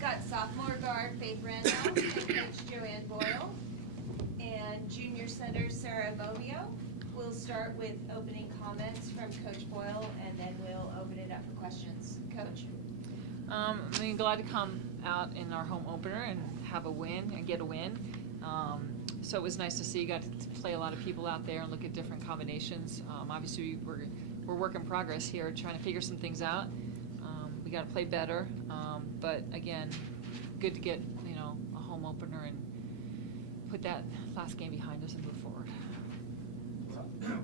got sophomore guard Faith Randolph and coach Joanne Boyle, and junior center Sarah Imovbioh. We'll start with opening comments from Coach Boyle, and then we'll open it up for questions. Coach? I'm glad to come out in our home opener and have a win and get a win. So it was nice to see. Got to play a lot of people out there and look at different combinations. Obviously, we're work in progress here, trying to figure some things out. We got to play better, but again, good to get a home opener and put that last game behind us and move forward.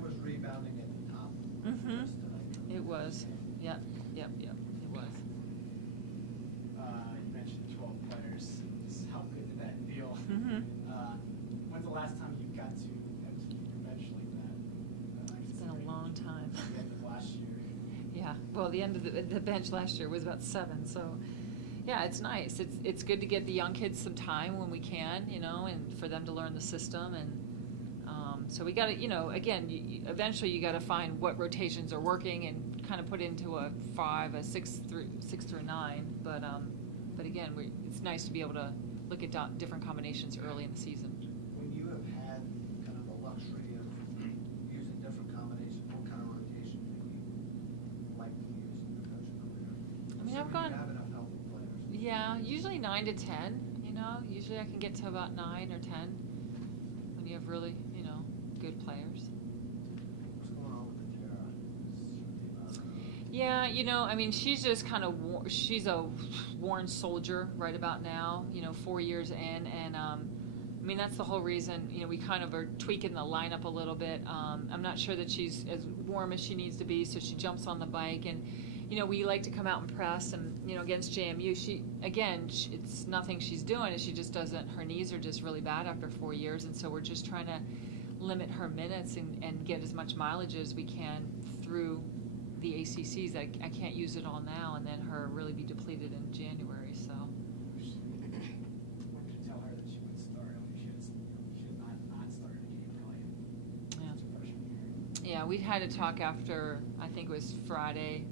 Was rebounding at the top. Mm-hmm. It was. Yep. It was. You mentioned 12 players. How good did that feel? Mm-hmm. When's the last time you got to empty your bench like that? It's been a long time. The end of last year. Yeah. Well, the end of the bench last year was about 7. So, yeah, it's nice. It's good to get the young kids some time when we can, and for them to learn the system. And so we got to, again, eventually you got to find what rotations are working and kind of put into a 5, a 6 through 9. But again, it's nice to be able to look at different combinations early in the season. When you have had kind of the luxury of using different combinations, what kind of rotation do you like to use in your coaching career? I mean, I've gone. You have enough healthy players. Yeah, usually 9 to 10. Usually I can get to about 9 or 10 when you have really, good players. What's going on with the Tara? Yeah, she's just kind of she's a worn soldier right about now. 4 years in, and that's the whole reason. We kind of are tweaking the lineup a little bit. I'm not sure that she's as warm as she needs to be, so she jumps on the bike and. We like to come out and press, and against JMU, it's nothing she's doing. She just doesn't. Her knees are just really bad after 4 years, and so we're just trying to limit her minutes and get as much mileage as we can through the ACCs. I can't use it all now, and then her really be depleted in January. So. When did you tell her that she would start? She had not started a game really. Yeah. Since her freshman year. Yeah, we had a talk after. I think it was Friday.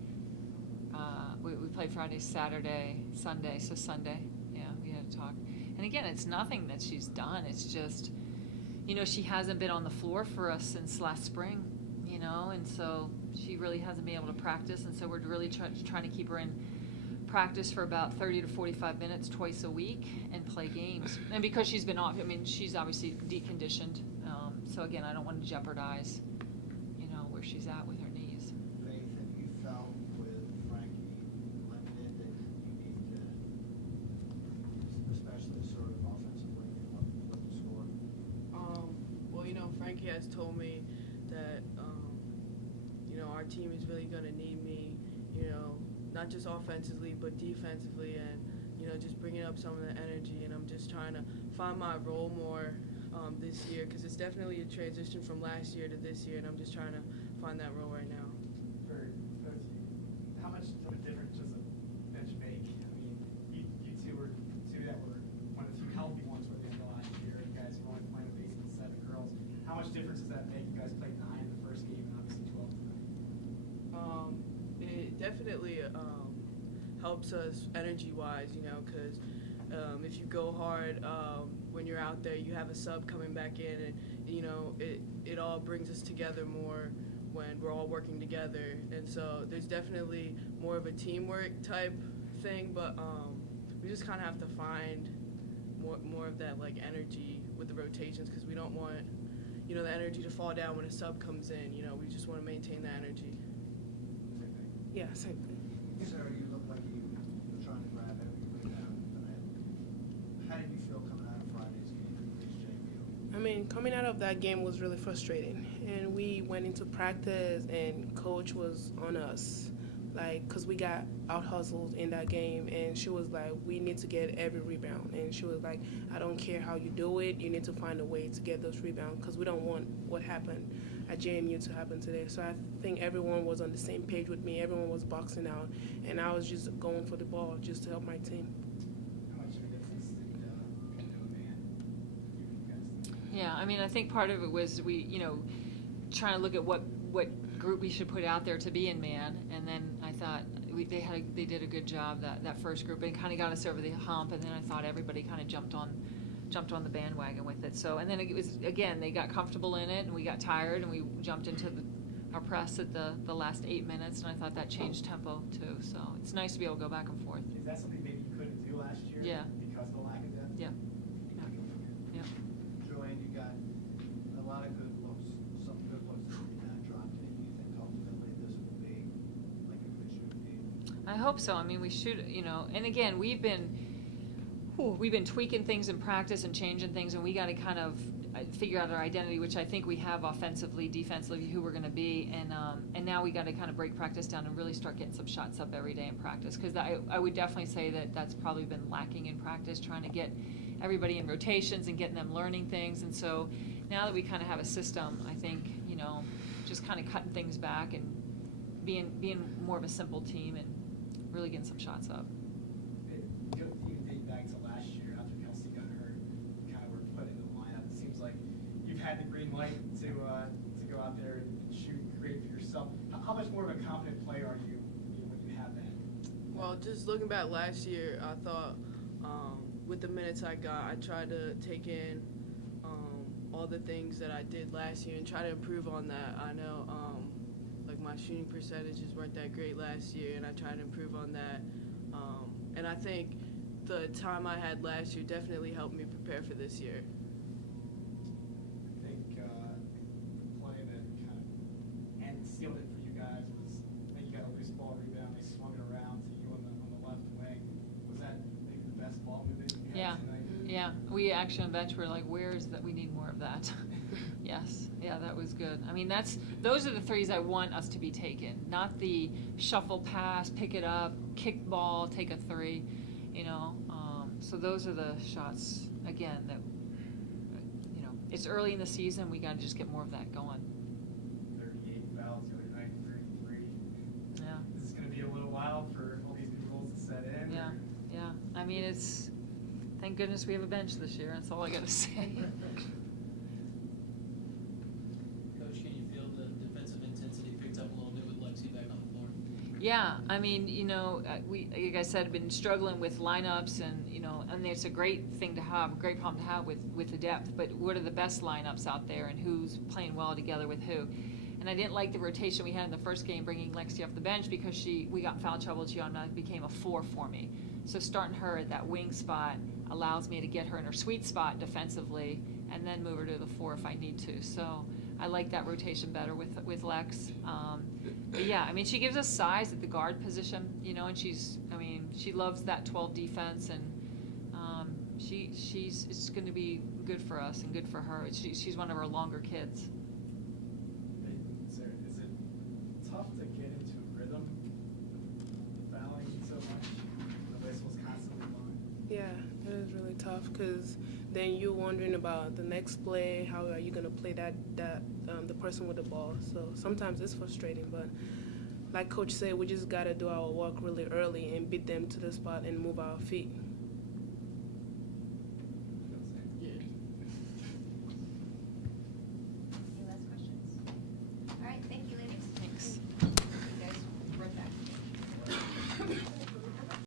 We played Friday, Saturday, Sunday. So Sunday, yeah, we had a talk. And again, it's nothing that she's done. It's just, she hasn't been on the floor for us since last spring, and so she really hasn't been able to practice. And so we're really trying to keep her in practice for about 30 to 45 minutes twice a week and play games. And because she's been off, she's obviously deconditioned. So again, I don't want to jeopardize, where she's at with her knees. Faith, have you felt with Frankie limited that you need to, especially sort of offensively, what the score? Well, Frankie has told me that, our team is really going to need me, not just offensively, but defensively, and, just bringing up some of the energy. And I'm just trying to find my role more this year, because it's definitely a transition from last year to this year, and I'm just trying to find that role right now. For both of you, how much of a difference does a bench make? You two were two that were one of the few healthy ones for the end of last year. You guys were only playing with 8 and 7 girls. How much difference does that make? You guys played 9 in the first game and obviously 12 tonight. It definitely helps us energy-wise, because if you go hard when you're out there, you have a sub coming back in, and it all brings us together more when we're all working together. And so there's definitely more of a teamwork type thing, but we just kind of have to find more of that energy with the rotations, because we don't want the energy to fall down when a sub comes in. We just want to maintain that energy. Same thing. Yeah, same thing. Sarah, you look like you were trying to grab every rebound tonight. How did you feel coming out of Friday's game against JMU? Coming out of that game was really frustrating. And we went into practice, and coach was on us, because we got out-hustled in that game. And she was like, we need to get every rebound. And she was like, I don't care how you do it. You need to find a way to get those rebounds, because we don't want what happened at JMU to happen today. So I think everyone was on the same page with me. Everyone was boxing out, and I was just going for the ball just to help my team. How much of a difference did you do a man? Yeah, I think part of it was we, trying to look at what group we should put out there to be in man, and then I thought we they did a good job that first group, and kind of got us over the hump. And then I thought everybody kind of jumped on the bandwagon with it. So, and then it was again, they got comfortable in it, and we got tired, and we jumped into our press at the last 8 minutes, and I thought that changed tempo too. So it's nice to be able to go back and forth. Is that something maybe you couldn't do last year? Yeah. Because of the lack of depth? Yeah. Yeah. Joanne, you got a lot of good looks, some good looks that you not dropped in. You think ultimately this will be like a good shooting game? I hope so. I mean, we should, and again, we've been tweaking things in practice and changing things, and we got to kind of figure out our identity, which I think we have offensively, defensively, who we're going to be, and now we got to kind of break practice down and really start getting some shots up every day in practice, because I would definitely say that's probably been lacking in practice, trying to get everybody in rotations and getting them learning things. And so now that we kind of have a system, I think, just kind of cutting things back and being more of a simple team and really getting some shots up. Even dating back to last year after Kelsey got hurt, you kind of were put into the lineup. It seems like you've had the green light to go out there and shoot, create for yourself. How much more of a confident player are you, when you have that? Well, just looking back last year, I thought with the minutes I got, I tried to take in all the things that I did last year and try to improve on that. I know like my shooting percentages weren't that great last year, and I tried to improve on that. And I think the time I had last year definitely helped me prepare for this year. I think the play that kind of and sealed it for you guys was, I think you got a loose ball rebound, they swung it around to you on the left wing. Was that maybe the best ball movement you had tonight? Yeah, we actually on the bench were like, where is that? We need more of that. Yes, yeah, that was good. I mean, those are the threes I want us to be taking, not the shuffle pass, pick it up, kick ball, take a three, So those are the shots, again, that, it's early in the season. We got to just get more of that going. 38 fouls the other night, 33. Yeah. Is this going to be a little while for all these new rules to set in? Yeah, or? yeah. I mean, thank goodness we have a bench this year. That's all I got to say. Coach, can you feel the defensive intensity picked up a little bit with Lexi back on the floor? Yeah, I mean, we, like I said, have been struggling with lineups, and and it's a great thing to have, a great problem to have with the depth. But what are the best lineups out there, and who's playing well together with who? And I didn't like the rotation we had in the first game, bringing Lexi off the bench, because we got in foul trouble. She automatically became a 4 for me. So starting her at that wing spot allows me to get her in her sweet spot defensively, and then move her to the 4 if I need to. So I like that rotation better with Lex. But yeah, I mean, she gives us size at the guard position, and she loves that 12 defense, and it's going to be good for us and good for her. She's one of our longer kids. Is it tough to get into a rhythm with fouling so much? The whistle's constantly blowing. Yeah, it is really tough, because then you're wondering about the next play. How are you going to play the person with the ball? So sometimes it's frustrating, but like Coach said, we just got to do our work really early and beat them to the spot and move our feet.